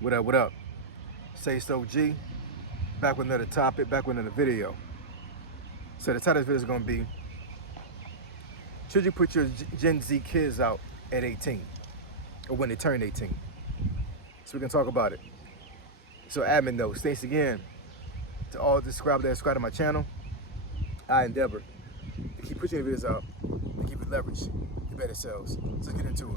What up, what up? Say so G, back with another topic, back with another video. So the title of this video is gonna be, should you put your Gen Z kids out at 18? Or when they turn 18? So we can talk about it. So admin notes, thanks again to all the subscribers that subscribe to my channel. I endeavor to keep pushing the videos out, to keep it leveraged, to better sales. Let's get into it.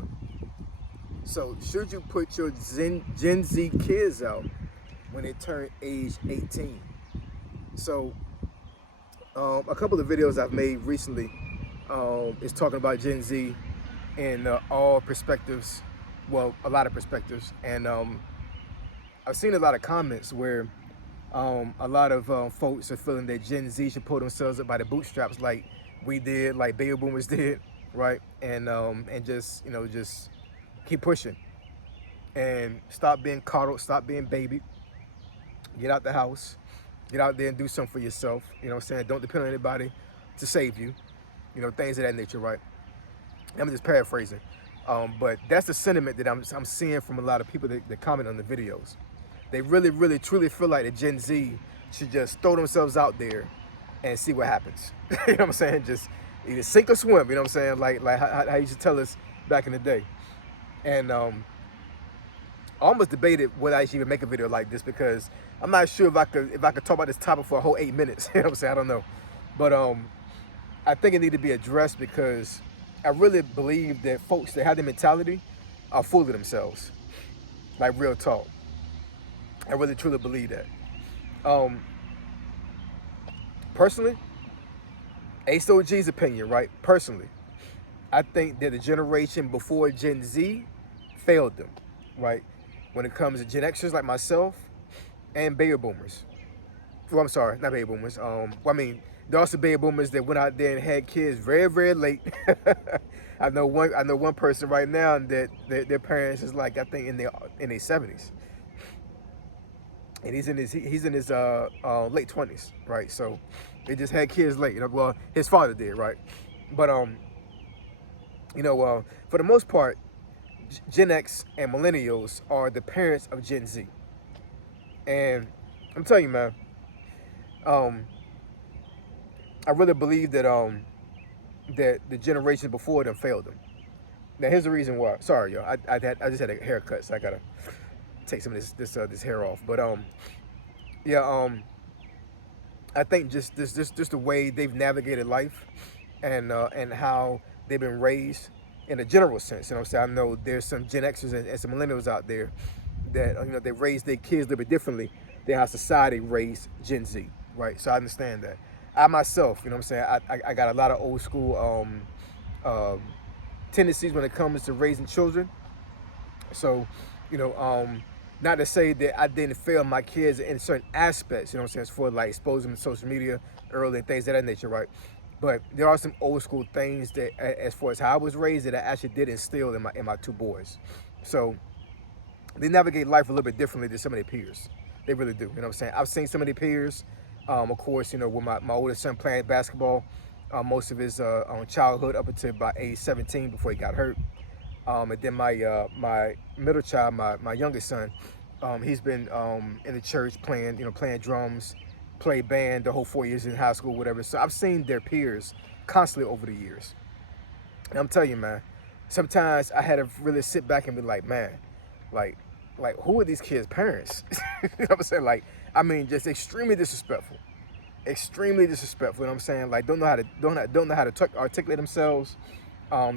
So should you put your Gen Z kids out when they turn age 18? So a couple of videos I've made recently is talking about Gen Z in all perspectives, well, a lot of perspectives. And I've seen a lot of comments where a lot of folks are feeling that Gen Z should pull themselves up by the bootstraps like we did, like baby boomers did, right? And just, just keep pushing and stop being coddled, stop being babied, get out the house, get out there and do something for yourself. You know what I'm saying? Don't depend on anybody to save you. You know, things of that nature, right? I'm just paraphrasing. But that's the sentiment that I'm seeing from a lot of people that comment on the videos. They really, really, truly feel like the Gen Z should just throw themselves out there and see what happens. You know what I'm saying? Just either sink or swim, you know what I'm saying? Like how you used to tell us back in the day. And I almost debated whether I should even make a video like this because I'm not sure if I could talk about this topic for a whole 8 minutes. You know what I'm saying? I don't know. But I think it needs to be addressed because I really believe that folks that have the mentality are full of themselves. Like real talk. I really truly believe that. Personally, ASOG's opinion, right? Personally, I think that the generation before Gen Z failed them, right? When it comes to Gen Xers like myself and baby boomers. Well, I'm sorry, not baby boomers. I mean, there are also baby boomers that went out there and had kids very, very late. I know one person right now that their parents is like, I think in their 70s. And he's in his late 20s, right? So they just had kids late. Well, his father did, right? But for the most part, Gen X and millennials are the parents of Gen Z. And I'm telling you, man, I really believe that that the generation before them failed them. Now here's the reason why. Sorry, y'all. I just had a haircut, so I gotta take some of this hair off. But I think just the way they've navigated life and how they've been raised in a general sense. You know what I'm saying? I know there's some Gen Xers and some millennials out there that they raise their kids a little bit differently than how society raised Gen Z, right? So I understand that. I myself, you know what I'm saying, I got a lot of old school tendencies when it comes to raising children. So, not to say that I didn't fail my kids in certain aspects, you know what I'm saying, as for like exposing them to social media early and things of that nature, right? But there are some old school things that, as far as how I was raised, that I actually did instill in my two boys. So they navigate life a little bit differently than some of their peers. They really do. You know what I'm saying? I've seen some of their peers, of course, with my oldest son playing basketball, most of his childhood up until about age 17 before he got hurt. And then my middle child, my youngest son, he's been in the church playing drums, play band the whole 4 years in high school, whatever. So I've seen their peers constantly over the years. And I'm telling you, man, sometimes I had to really sit back and be like, man, like who are these kids' parents? You know what I'm saying? Like, I mean, just extremely disrespectful. Extremely disrespectful. You know what I'm saying? Like, don't know how to articulate themselves.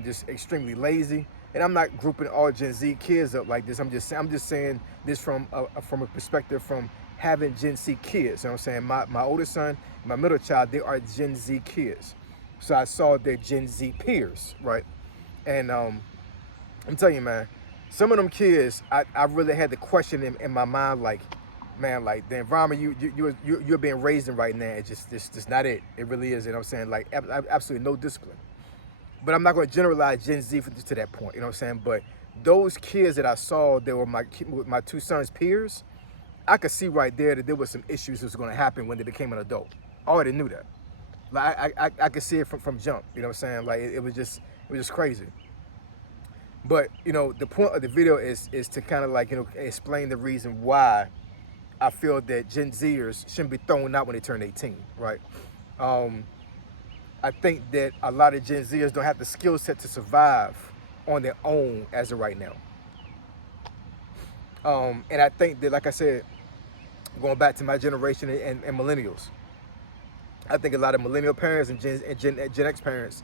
Just extremely lazy. And I'm not grouping all Gen Z kids up like this. I'm just saying this from a perspective from having Gen Z kids. You know what I'm saying? My oldest son, my middle child, they are Gen Z kids. So I saw their Gen Z peers, right? And I'm telling you, man, some of them kids, I really had to question them in my mind, like, man, like the environment you're being raised in right now, it's just not it. It really is. You know what I'm saying? Like, absolutely no discipline. But I'm not going to generalize Gen Z to that point, you know what I'm saying? But those kids that I saw that were my two sons' peers, I could see right there that there was some issues that was going to happen when they became an adult. I already knew that. Like I could see it from jump, you know what I'm saying? Like it was just crazy. But the point of the video is to kind of like explain the reason why I feel that Gen Zers shouldn't be thrown out when they turn 18, right? Um, I think that a lot of Gen Zers don't have the skill set to survive on their own as of right now. And I think that, like I said, going back to my generation and millennials, I think a lot of millennial parents and Gen X parents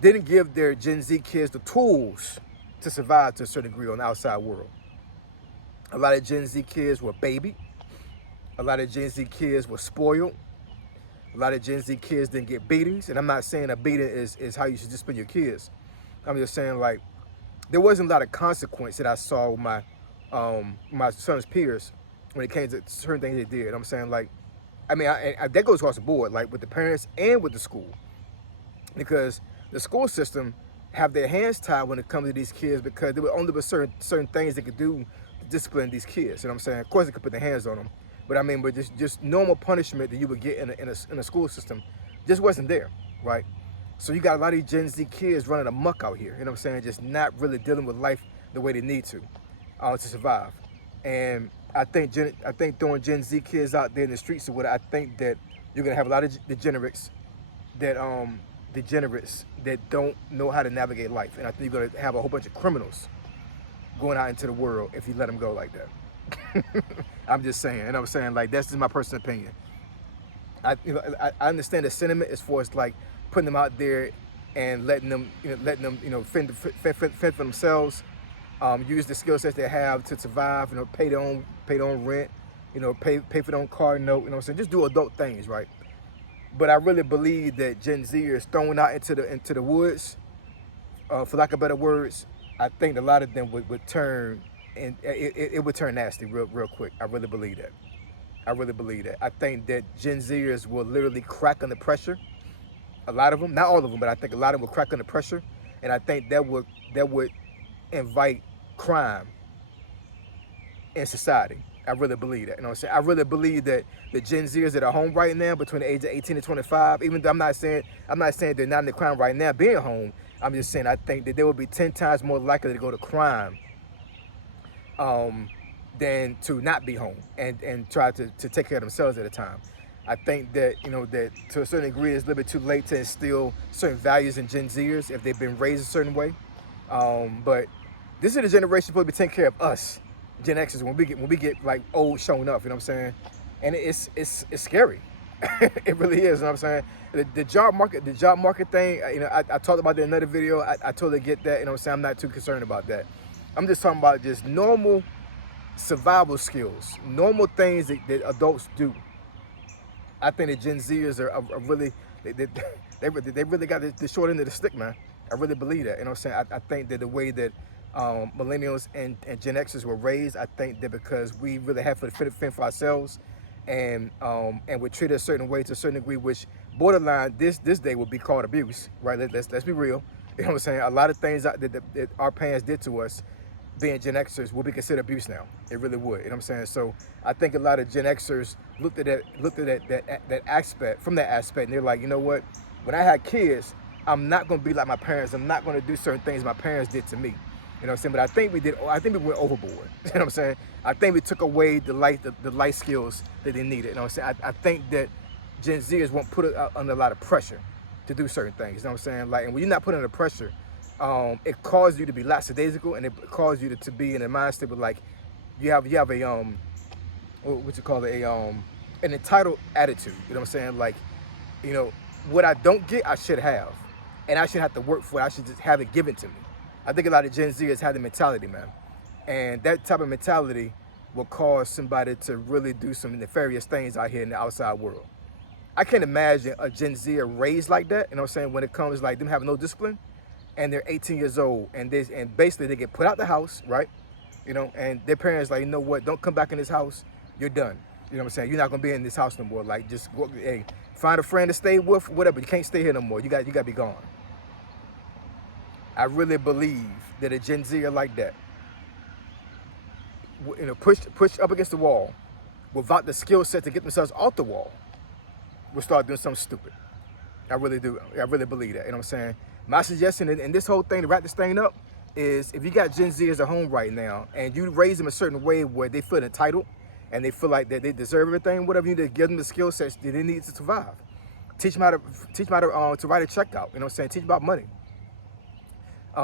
didn't give their Gen Z kids the tools to survive to a certain degree on the outside world. A lot of Gen Z kids were babied. A lot of Gen Z kids were spoiled. A lot of Gen Z kids didn't get beatings. And I'm not saying a beating is how you should discipline your kids. I'm just saying, like, there wasn't a lot of consequence that I saw with my son's peers when it came to certain things they did. I'm saying, like, I mean, that goes across the board, like with the parents and with the school. Because the school system have their hands tied when it comes to these kids, because there were only certain things they could do to discipline these kids. You know what I'm saying? Of course, they could put their hands on them. But I mean, but just normal punishment that you would get in a school system just wasn't there, right? So you got a lot of these Gen Z kids running amok out here, you know what I'm saying? Just not really dealing with life the way they need to survive. And I think throwing Gen Z kids out there in the streets or what, I think that you're gonna have a lot of degenerates that don't know how to navigate life. And I think you're gonna have a whole bunch of criminals going out into the world if you let them go like that. I'm just saying, and I'm saying, like, that's just my personal opinion. I understand the sentiment as far as like putting them out there and letting them fend for themselves, use the skill sets they have to survive, pay their own rent, pay for their own car note, what I'm saying, just do adult things, right? But I really believe that Gen Z is thrown out into the woods, for lack of better words. I think a lot of them would turn, and it would turn nasty real quick. I really believe that. I think that Gen Zers will literally crack under pressure. A lot of them, not all of them, but I think a lot of them will crack under pressure, and I think that would invite crime in society. I really believe that. You know what I'm saying? I really believe that the Gen Zers that are home right now, between the age of 18 and 25, even though I'm not saying they're not in the crime right now being home, I'm just saying I think that they will be 10 times more likely to go to crime than to not be home and try to take care of themselves at a time. I think that, that to a certain degree it's a little bit too late to instill certain values in Gen Zers if they've been raised a certain way. But this is the generation supposed to be taking care of us, Gen Xers, when we get like old showing up, you know what I'm saying? And it's scary. It really is, you know what I'm saying? The job market thing, I talked about that in another video. I totally get that, you know what I'm saying? I'm not too concerned about that. I'm just talking about just normal survival skills, normal things that adults do. I think the Gen Zers are really, they really got the short end of the stick, man. I really believe that, you know what I'm saying? I think that the way that millennials and Gen Xers were raised, I think that because we really have to fend for ourselves, and we're treated a certain way to a certain degree, which borderline this day would be called abuse, right? Let's be real. You know what I'm saying? A lot of things that our parents did to us, being Gen Xers, would be considered abuse now. It really would. You know what I'm saying? So I think a lot of Gen Xers looked at that aspect, from that aspect, and they're like, you know what? When I had kids, I'm not going to be like my parents. I'm not going to do certain things my parents did to me. You know what I'm saying? But I think we went overboard. You know what I'm saying? I think we took away the life skills that they needed. You know what I'm saying? I think that Gen Zers won't put it under a lot of pressure to do certain things. You know what I'm saying? Like, and when you're not put under pressure, it causes you to be lackadaisical, and it causes you to be in a mind state of like you have a what you call it, an entitled attitude. You know what I'm saying? Like, what I don't get, I should have, and I should have to work for it. I should just have it given to me. I think a lot of Gen Zers have the mentality, man, and that type of mentality will cause somebody to really do some nefarious things out here in the outside world. I can't imagine a Gen Zer raised like that. You know what I'm saying? When it comes like them having no discipline, and they're 18 years old, and basically they get put out the house, right? And their parents like, you know what? Don't come back in this house. You're done. You know what I'm saying? You're not gonna be in this house no more. Like, just go, hey, find a friend to stay with, whatever. You can't stay here no more. You got to be gone. I really believe that a Gen Zer like that, pushed up against the wall, without the skill set to get themselves off the wall, will start doing something stupid. I really do. I really believe that. You know what I'm saying? My suggestion in this whole thing, to wrap this thing up, is if you got Gen Zers at home right now and you raise them a certain way where they feel entitled and they feel like that they deserve everything, whatever, you need to give them the skill sets that they need to survive. Teach them how to write a check out. You know what I'm saying? Teach them about money.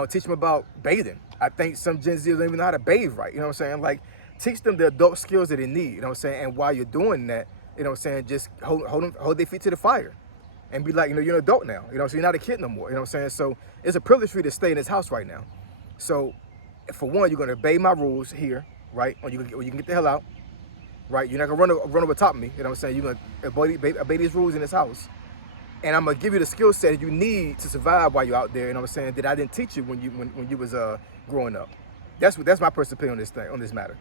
Teach them about bathing. I think some Gen Zers don't even know how to bathe right. You know what I'm saying? Like, teach them the adult skills that they need. You know what I'm saying? And while you're doing that, you know what I'm saying, just hold their feet to the fire and be like, you know, you're an adult now. You know, so you're not a kid no more. You know what I'm saying? So it's a privilege for you to stay in this house right now. So for one, you're going to obey my rules here, right? Or you can get the hell out, right? You're not going to run over top of me. You know what I'm saying? You're going to obey these rules in this house. And I'm going to give you the skill set you need to survive while you're out there. You know what I'm saying? That I didn't teach you when you was growing up. That's my personal opinion on this matter.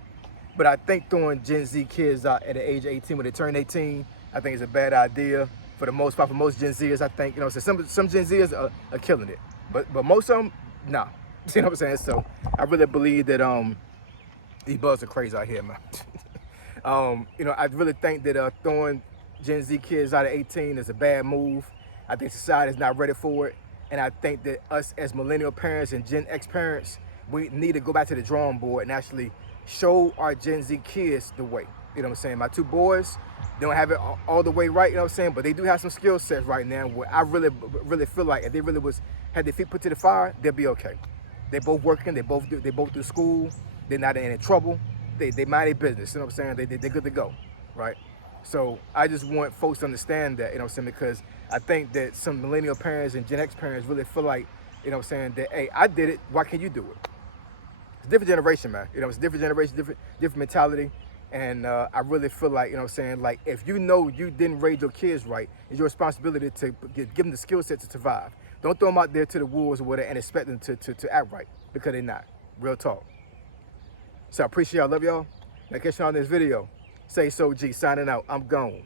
But I think throwing Gen Z kids out at the age of 18 when they turn 18, I think is a bad idea for the most part. For most Gen Zers, I think, you know, so some Gen Zers are killing it, but most of them, nah. You know what I'm saying? So I really believe that these bugs are crazy out here, man. You know, I really think that throwing Gen Z kids out of 18 is a bad move. I think society is not ready for it, and I think that us as millennial parents and Gen X parents, we need to go back to the drawing board and actually show our Gen Z kids the way. You know what I'm saying? My two boys, they don't have it all the way right, you know what I'm saying? But they do have some skill sets right now where I really feel like if they really had their feet put to the fire, they'll be okay. They both working, they both do school, they're not in any trouble, they mind their business, you know what I'm saying? They're good to go, right? So I just want folks to understand that, you know what I'm saying? Because I think that some millennial parents and Gen X parents really feel like, you know what I'm saying, that, hey, I did it, why can't you do it? It's a different generation, man. You know, it's a different generation, different mentality. And I really feel like, you know what I'm saying, like if you know you didn't raise your kids right, it's your responsibility to give them the skill set to survive. Don't throw them out there to the wolves or whatever and expect them to act right, because they're not. Real talk. So I appreciate y'all, love y'all. Now catch y'all in this video. Say so G, signing out. I'm gone.